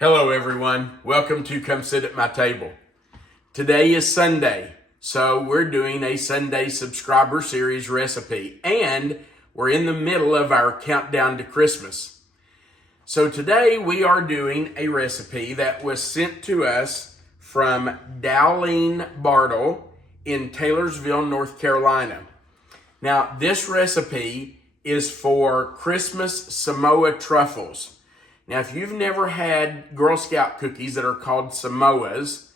Hello everyone, welcome to Come Sit at My Table. Today is Sunday, so we're doing a Sunday subscriber series recipe, and we're in the middle of our countdown to Christmas. So today we are doing a recipe that was sent to us from Dowling Bartle in Taylorsville, North Carolina. Now this recipe is for Christmas Samoa Truffles. Now, if you've never had Girl Scout cookies that are called Samoas,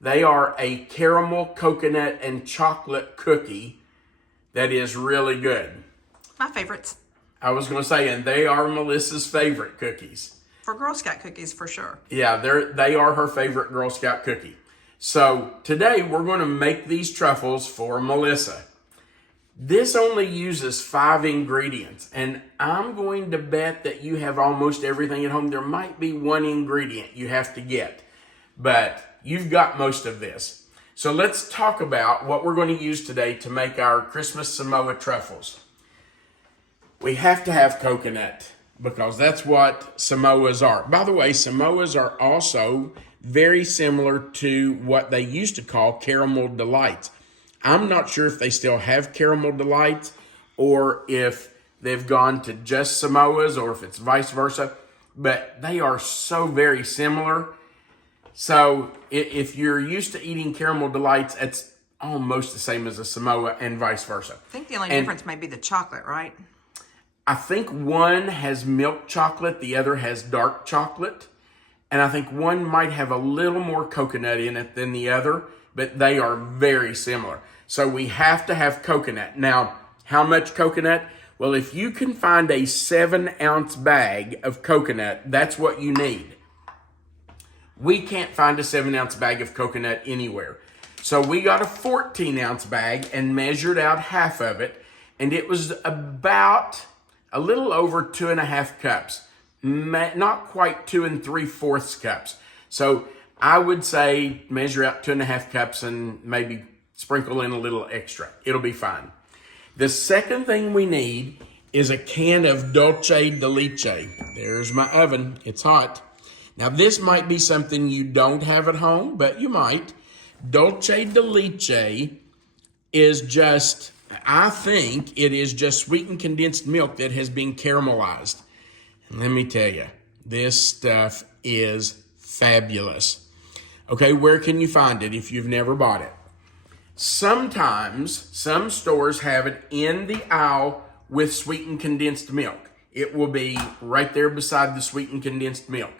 they are a caramel, coconut, and chocolate cookie that is really good. My favorites. I was going to say, and they are Melissa's favorite cookies. For Girl Scout cookies, for sure. Yeah, they are her favorite Girl Scout cookie. So today we're going to make these truffles for Melissa. This only uses 5 ingredients, and I'm going to bet that you have almost everything at home. There might be one ingredient you have to get, but you've got most of this. So let's talk about what we're going to use today to make our Christmas Samoa truffles. We have to have coconut because that's what Samoas are. By the way, Samoas are also very similar to what they used to call caramel delights. I'm not sure if they still have caramel delights or if they've gone to just Samoas or if it's vice versa, but they are so very similar. So if you're used to eating caramel delights, it's almost the same as a Samoa and vice versa. I think the only difference may be the chocolate, right? I think one has milk chocolate, the other has dark chocolate, and I think one might have a little more coconut in it than the other, but they are very similar. So we have to have coconut. Now, how much coconut? Well, if you can find a 7-ounce bag of coconut, that's what you need. We can't find a 7-ounce bag of coconut anywhere. So we got a 14-ounce bag and measured out half of it, and it was about a little over 2.5 cups. Not quite 2 3/4 cups. So I would say measure out 2.5 cups and maybe sprinkle in a little extra. It'll be fine. The second thing we need is a can of dulce de leche. There's my oven. It's hot. Now this might be something you don't have at home, but you might. Dulce de leche is just, I think it is just sweetened condensed milk that has been caramelized. And let me tell you, this stuff is fabulous. Okay, where can you find it if you've never bought it? Sometimes some stores have it in the aisle with sweetened condensed milk. It will be right there beside the sweetened condensed milk.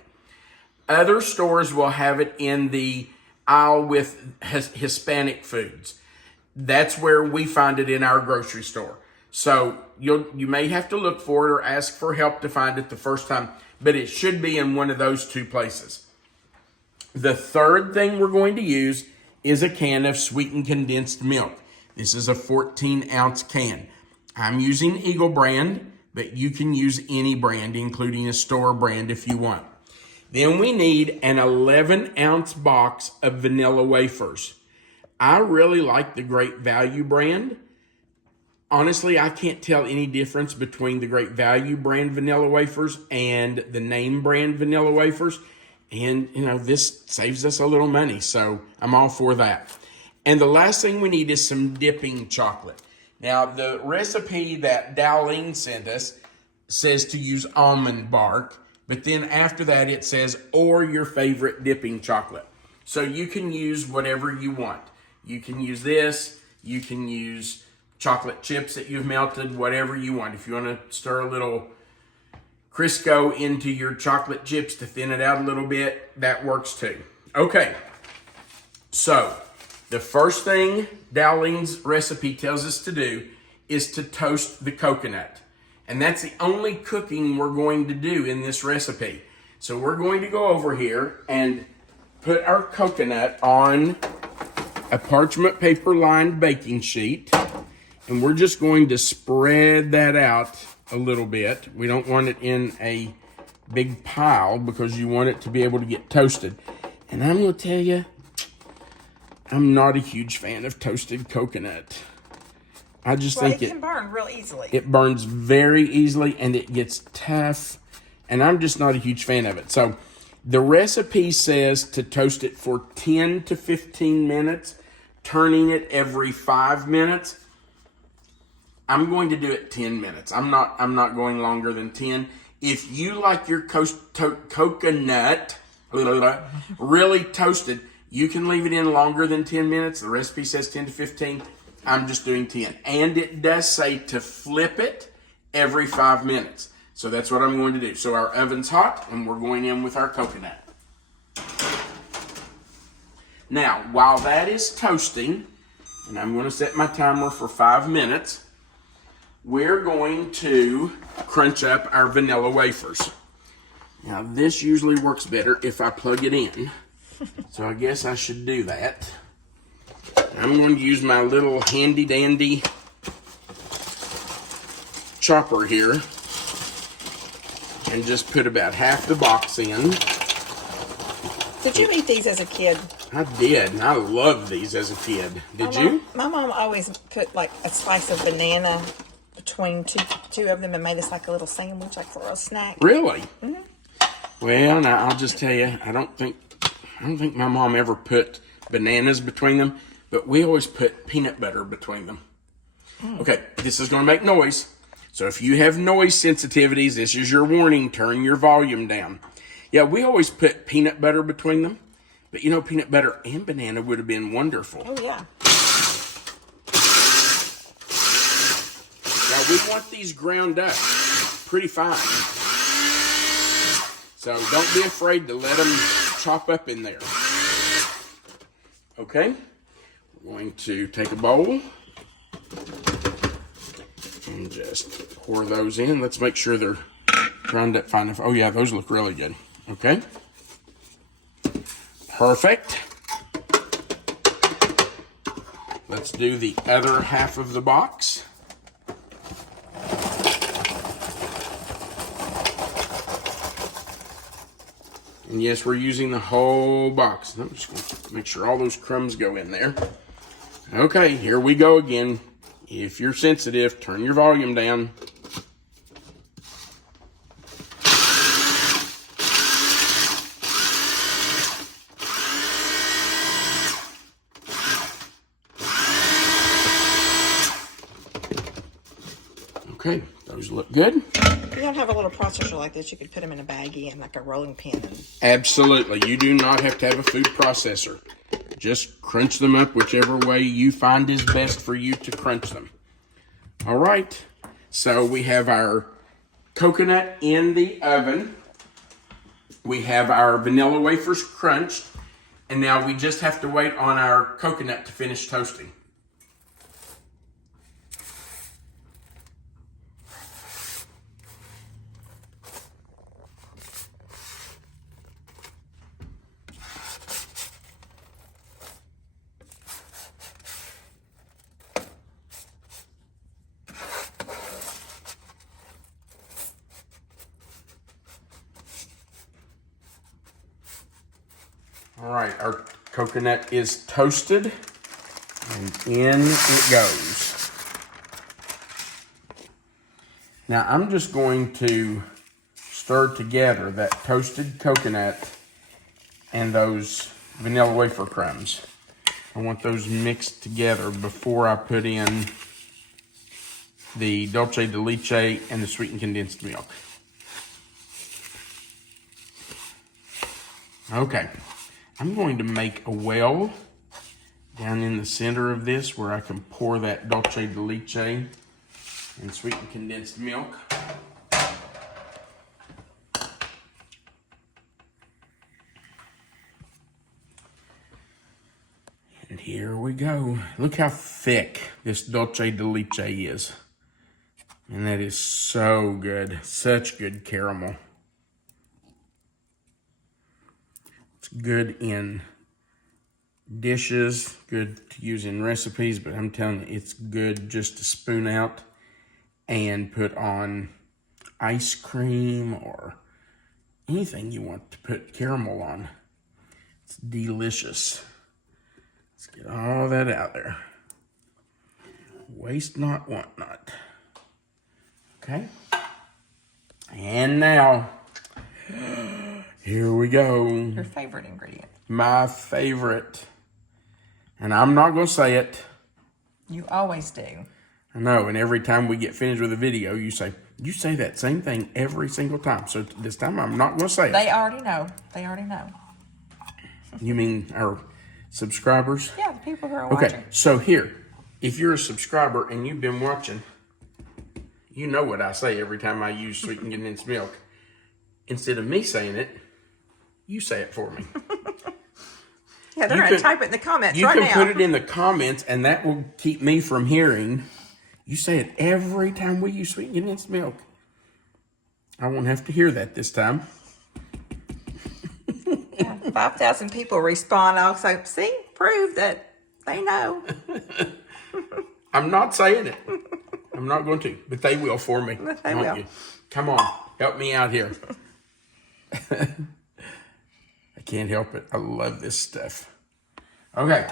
Other stores will have it in the aisle with Hispanic foods. That's where we find it in our grocery store. So you may have to look for it or ask for help to find it the first time, but it should be in one of those two places. The third thing we're going to use is a can of sweetened condensed milk. This is a 14-ounce can. I'm using Eagle brand, but you can use any brand, including a store brand if you want. Then we need an 11-ounce box of vanilla wafers. I really like the Great Value brand. Honestly, I can't tell any difference between the Great Value brand vanilla wafers and the name brand vanilla wafers. And, this saves us a little money, so I'm all for that. And the last thing we need is some dipping chocolate. Now, the recipe that Dowling sent us says to use almond bark, but then after that it says, or your favorite dipping chocolate. So you can use whatever you want. You can use this, you can use chocolate chips that you've melted, whatever you want. If you want to stir a little Crisco into your chocolate chips to thin it out a little bit, that works too. Okay, so the first thing Dowling's recipe tells us to do is to toast the coconut. And that's the only cooking we're going to do in this recipe. So we're going to go over here and put our coconut on a parchment paper lined baking sheet. And we're just going to spread that out a little bit. We don't want it in a big pile because you want it to be able to get toasted. And I'm going to tell you, I'm not a huge fan of toasted coconut. I just think it can burn real easily. It burns very easily and it gets tough. And I'm just not a huge fan of it. So The recipe says to toast it for 10 to 15 minutes, turning it every 5 minutes. I'm going to do it 10 minutes. I'm not going longer than 10. If you like your coconut really toasted, you can leave it in longer than 10 minutes. The recipe says 10 to 15. I'm just doing 10. And it does say to flip it every 5 minutes. So that's what I'm going to do. So our oven's hot, and we're going in with our coconut. Now, while that is toasting, and I'm going to set my timer for 5 minutes, we're going to crunch up our vanilla wafers. Now, this usually works better if I plug it in. So I guess I should do that. I'm going to use my little handy-dandy chopper here and just put about half the box in. Did you eat these as a kid? I did, and I loved these as a kid. Did you? My mom always put like a slice of banana between two of them and made us like a little sandwich, like for a snack. Really? Mm-hmm. Well, now I'll just tell you, I don't think my mom ever put bananas between them, but we always put peanut butter between them. Okay, this is going to make noise. So if you have noise sensitivities, this is your warning. Turn your volume down. Yeah, we always put peanut butter between them. But you know, peanut butter and banana would have been wonderful. Oh, yeah. Now, we want these ground up pretty fine. So don't be afraid to let them chop up in there. Okay? We're going to take a bowl and just pour those in. Let's make sure they're ground up fine enough. Oh, yeah, those look really good. Okay? Perfect. Let's do the other half of the box. And yes, we're using the whole box. I'm just going to make sure all those crumbs go in there. Okay, here we go again. If you're sensitive, turn your volume down. Okay, those look good. If you don't have a little processor like this, you could put them in a baggie and like a rolling pin. Absolutely. You do not have to have a food processor. Just crunch them up whichever way you find is best for you to crunch them. All right. So we have our coconut in the oven. We have our vanilla wafers crunched. And now we just have to wait on our coconut to finish toasting. All right, our coconut is toasted, and in it goes. Now, I'm just going to stir together that toasted coconut and those vanilla wafer crumbs. I want those mixed together before I put in the dulce de leche and the sweetened condensed milk. Okay. I'm going to make a well down in the center of this where I can pour that dulce de leche and sweetened condensed milk. And here we go. Look how thick this dulce de leche is. And that is so good. Such good caramel. Good in dishes, good to use in recipes, but I'm telling you, it's good just to spoon out and put on ice cream or anything you want to put caramel on. It's delicious. Let's get all that out there. Waste not, want not. Okay. And now, Here we go. Your favorite ingredient. My favorite. And I'm not going to say it. You always do. I know, and every time we get finished with a video, you say that same thing every single time. So this time I'm not going to say it. They already know. They already know. You mean our subscribers? Yeah, the people who are watching. Okay, so here, if you're a subscriber and you've been watching, you know what I say every time I use sweetened condensed milk. Instead of me saying it, you say it for me. Yeah, they're going to type it in the comments right now. You can put it in the comments, and that will keep me from hearing. You say it every time we use sweetened condensed milk. I won't have to hear that this time. Yeah, 5,000 people respond also. See, prove that they know. I'm not saying it. I'm not going to, but they will for me. But they will. You? Come on, help me out here. I can't help it. I love this stuff. Okay.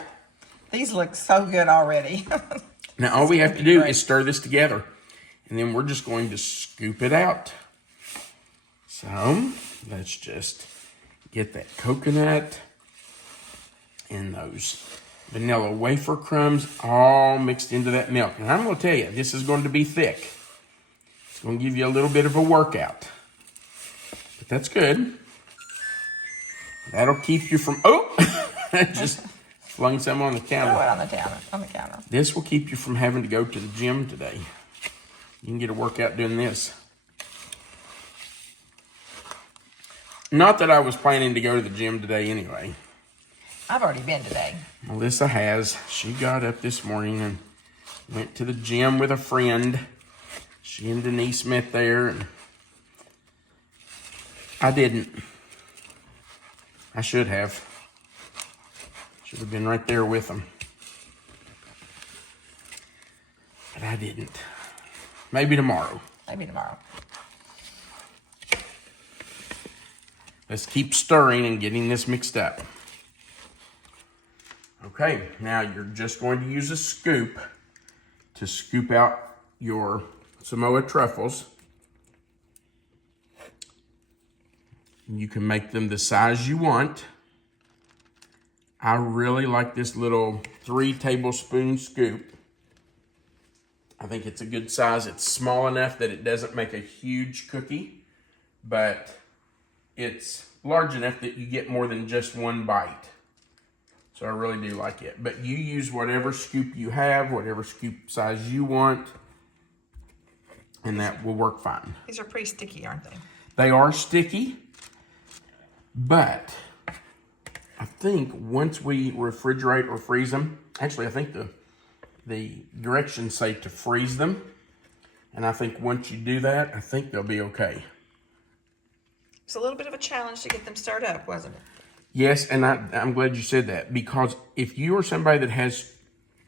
These look so good already. Now all we have to do is stir this together, and then we're just going to scoop it out. So let's just get that coconut and those vanilla wafer crumbs all mixed into that milk. And I'm going to tell you, this is going to be thick. It's going to give you a little bit of a workout. But that's good. That'll keep you from, just flung some on the counter. Throw it on the counter. This will keep you from having to go to the gym today. You can get a workout doing this. Not that I was planning to go to the gym today anyway. I've already been today. Melissa has. She got up this morning and went to the gym with a friend. She and Denise met there. And I didn't. I should have. Should have been right there with them. But I didn't. Maybe tomorrow. Maybe tomorrow. Let's keep stirring and getting this mixed up. Okay, now you're just going to use a scoop to scoop out your Samoa Truffles. You can make them the size you want. I really like this little 3 tablespoon scoop. I think it's a good size. It's small enough that it doesn't make a huge cookie, but it's large enough that you get more than just one bite. So I really do like it. But you use whatever scoop you have, whatever scoop size you want, and that will work fine. These are pretty sticky, aren't they? They are sticky, but I think once we refrigerate or freeze them, actually I think the directions say to freeze them, and I think once you do that, I think they'll be okay. It's a little bit of a challenge to get them stirred up, wasn't it? Yes, and I'm glad you said that, because if you are somebody that has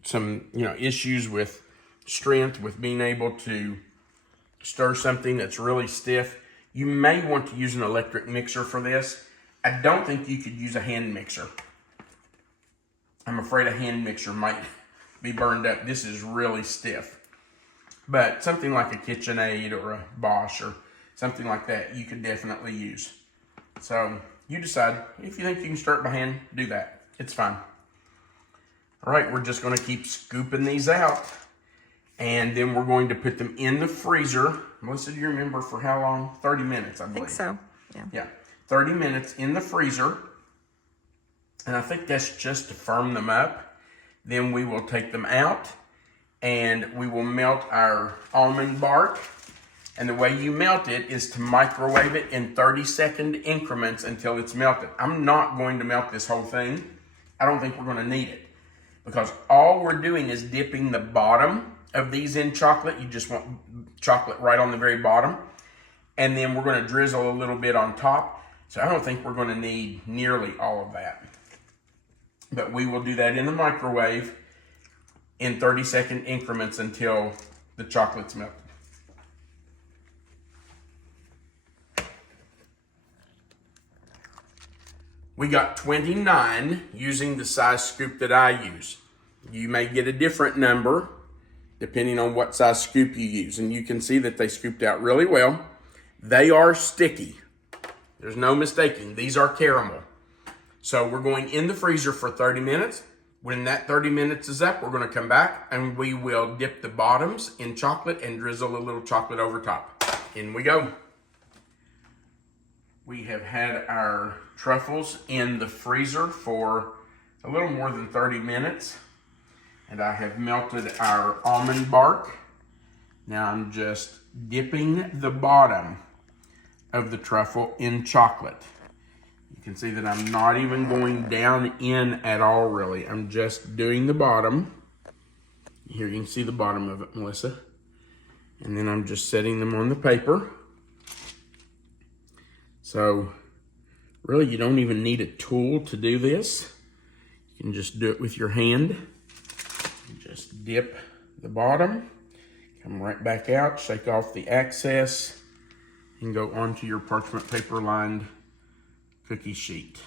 some issues with strength, with being able to stir something that's really stiff, you may want to use an electric mixer for this. I don't think you could use a hand mixer. I'm afraid a hand mixer might be burned up. This is really stiff. But something like a KitchenAid or a Bosch or something like that, you could definitely use. So you decide. If you think you can stir it by hand, do that. It's fine. All right, we're just going to keep scooping these out. And then we're going to put them in the freezer. Melissa, do you remember for how long? 30 minutes, I believe. I think so, yeah. Yeah, 30 minutes in the freezer. And I think that's just to firm them up. Then we will take them out and we will melt our almond bark. And the way you melt it is to microwave it in 30-second increments until it's melted. I'm not going to melt this whole thing. I don't think we're going to need it, because all we're doing is dipping the bottom of these in chocolate. You just want chocolate right on the very bottom. And then we're going to drizzle a little bit on top. So I don't think we're going to need nearly all of that. But we will do that in the microwave in 30-second increments until the chocolate's melted. We got 29 using the size scoop that I use. You may get a different number depending on what size scoop you use. And you can see that they scooped out really well. They are sticky. There's no mistaking. These are caramel. So we're going in the freezer for 30 minutes. When that 30 minutes is up, we're going to come back and we will dip the bottoms in chocolate and drizzle a little chocolate over top. In we go. We have had our truffles in the freezer for a little more than 30 minutes. And I have melted our almond bark. Now I'm just dipping the bottom of the truffle in chocolate. You can see that I'm not even going down in at all, really. I'm just doing the bottom. Here you can see the bottom of it, Melissa. And then I'm just setting them on the paper. So, really, you don't even need a tool to do this. You can just do it with your hand. Just dip the bottom, come right back out, shake off the excess, and go onto your parchment paper lined cookie sheet.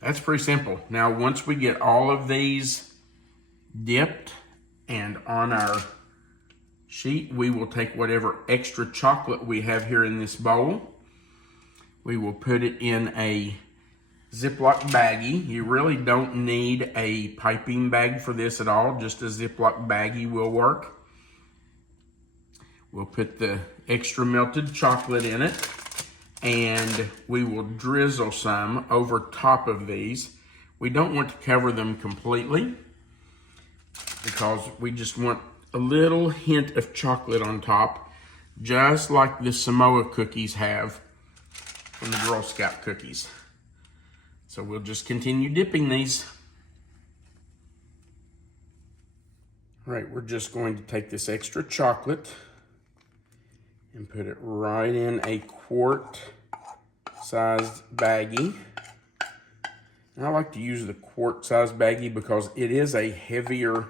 That's pretty simple. Now, once we get all of these dipped and on our sheet, we will take whatever extra chocolate we have here in this bowl. We will put it in a Ziploc baggie. You really don't need a piping bag for this at all. Just a Ziploc baggie will work. We'll put the extra melted chocolate in it, and we will drizzle some over top of these. We don't want to cover them completely because we just want a little hint of chocolate on top, just like the Samoa cookies have from the Girl Scout cookies. So we'll just continue dipping these. All right, we're just going to take this extra chocolate and put it right in a quart-sized baggie. And I like to use the quart-sized baggie because it is a heavier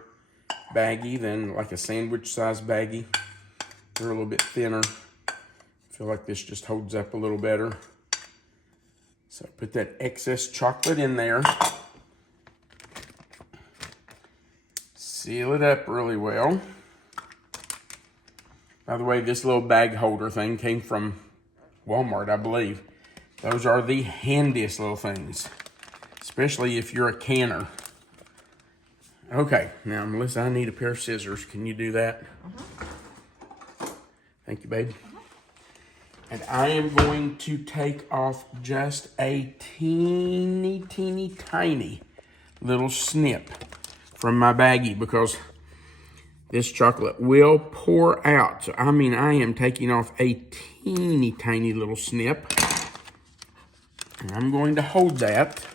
baggie than like a sandwich-sized baggie. They're a little bit thinner. I feel like this just holds up a little better. So put that excess chocolate in there. Seal it up really well. By the way, this little bag holder thing came from Walmart, I believe. Those are the handiest little things, especially if you're a canner. Okay, now Melissa, I need a pair of scissors. Can you do that? Thank you, babe. And I am going to take off just a teeny tiny little snip from my baggie because this chocolate will pour out. So, I mean, I am taking off a teeny tiny little snip. And I'm going to hold that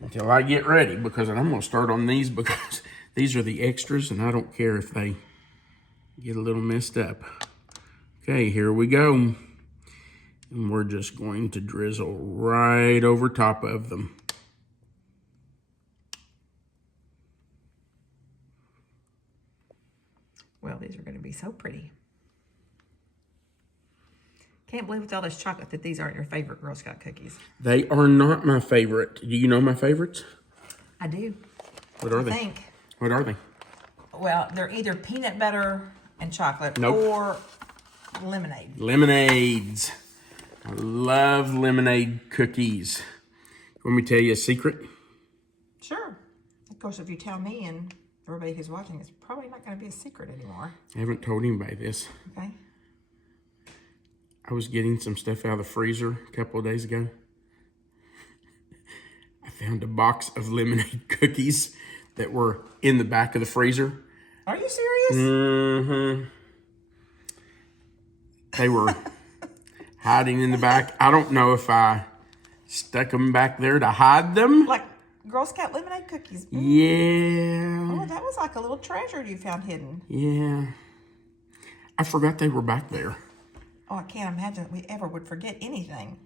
until I get ready, because I'm going to start on these because these are the extras and I don't care if they get a little messed up. Okay, here we go. And we're just going to drizzle right over top of them. Well, these are going to be so pretty. Can't believe with all this chocolate that these aren't your favorite Girl Scout cookies. They are not my favorite. Do you know my favorites? I do. What are they? I think. What are they? Well, they're either peanut butter and chocolate or lemonade. Lemonades. I love lemonade cookies. Want me to tell you a secret? Sure. Of course, if you tell me and everybody who's watching, it's probably not going to be a secret anymore. I haven't told anybody this. Okay. I was getting some stuff out of the freezer a couple of days ago. I found a box of lemonade cookies that were in the back of the freezer. Are you serious? Mm-hmm. They were hiding in the back. I don't know if I stuck them back there to hide them. Like Girl Scout lemonade cookies. Yeah. Oh, that was like a little treasure you found hidden. Yeah. I forgot they were back there. Oh, I can't imagine that we ever would forget anything.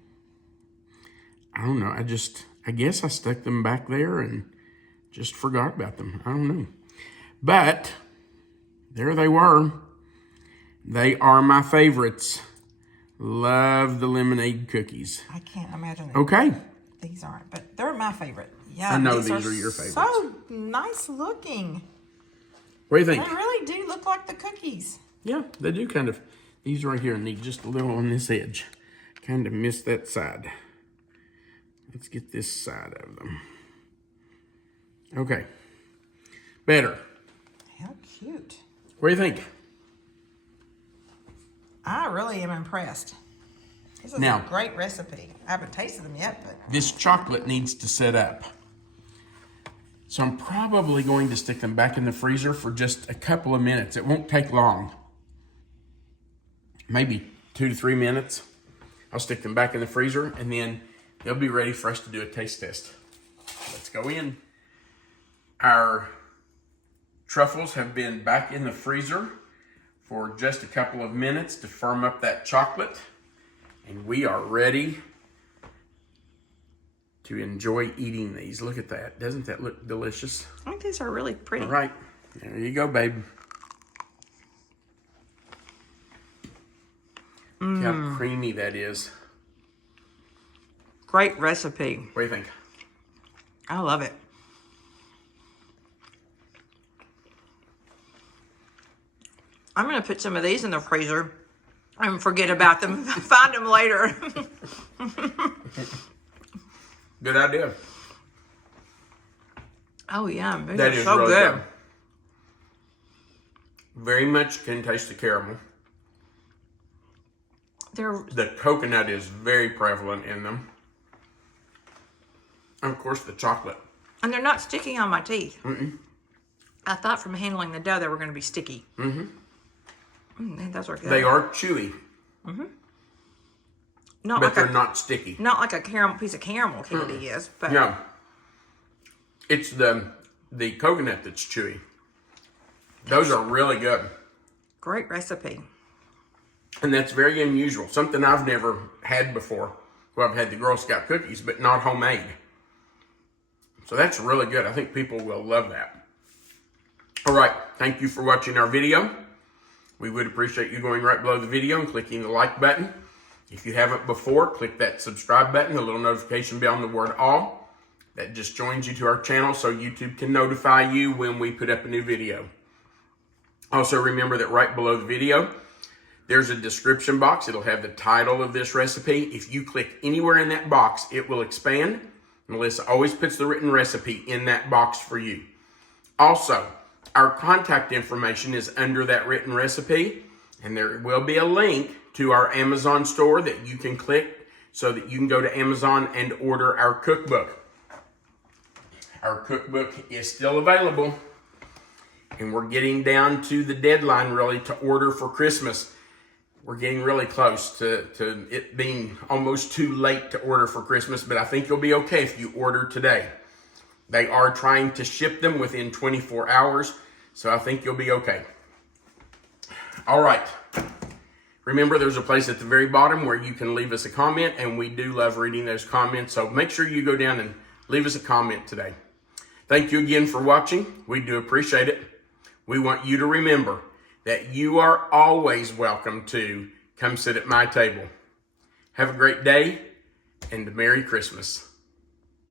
I don't know. I guess I stuck them back there and just forgot about them. I don't know. But there they were. They are my favorites. Love the lemonade cookies. I can't imagine that Okay. these aren't, but they're my favorite. Yeah, I know these are your favorites. So nice looking. What do you think? They really do look like the cookies. Yeah, they do kind of. These right here need just a little on this edge. Kind of missed that side. Let's get this side of them. Okay. Better. How cute. What do you think? I really am impressed. This is Now, a great recipe. I haven't tasted them yet, but this chocolate needs to set up. So I'm probably going to stick them back in the freezer for just a couple of minutes. It won't take long. Maybe 2 to 3 minutes. I'll stick them back in the freezer and then they'll be ready for us to do a taste test. Let's go in. Our truffles have been back in the freezer for just a couple of minutes to firm up that chocolate. And we are ready to enjoy eating these. Look at that. Doesn't that look delicious? I think these are really pretty. All right. There you go, babe. Look how creamy that is. Great recipe. What do you think? I love it. I'm going to put some of these in the freezer and forget about them. Find them later. Good idea. Oh, yeah. These That are is so really good. good. Very much can taste the caramel. The coconut is very prevalent in them. And of course, the chocolate. And they're not sticky on my teeth. I thought from handling the dough they were going to be sticky. Those are good. They are chewy, Not but like they're not sticky. Not like a caramel piece of caramel candy is, but Yeah. It's the coconut that's chewy. Those are really good. great recipe. And that's very unusual. Something I've never had before. Well, I've had the Girl Scout cookies, but not homemade. So that's really good. I think people will love that. All right. Thank you for watching our video. We would appreciate you going right below the video and clicking the like button. If you haven't before, click that subscribe button, the little notification bell on the word all. That just joins you to our channel so YouTube can notify you when we put up a new video. Also remember that right below the video, there's a description box. It'll have the title of this recipe. If you click anywhere in that box, it will expand. Melissa always puts the written recipe in that box for you. Also, our contact information is under that written recipe, and there will be a link to our Amazon store that you can click so that you can go to Amazon and order our cookbook. Our cookbook is still available, and we're getting down to the deadline really to order for Christmas. We're getting really close to it being almost too late to order for Christmas, but I think you'll be okay if you order today. They are trying to ship them within 24 hours, so I think you'll be okay. All right. Remember, there's a place at the very bottom where you can leave us a comment, and we do love reading those comments, so make sure you go down and leave us a comment today. Thank you again for watching. We do appreciate it. We want you to remember that you are always welcome to come sit at my table. Have a great day, and Merry Christmas.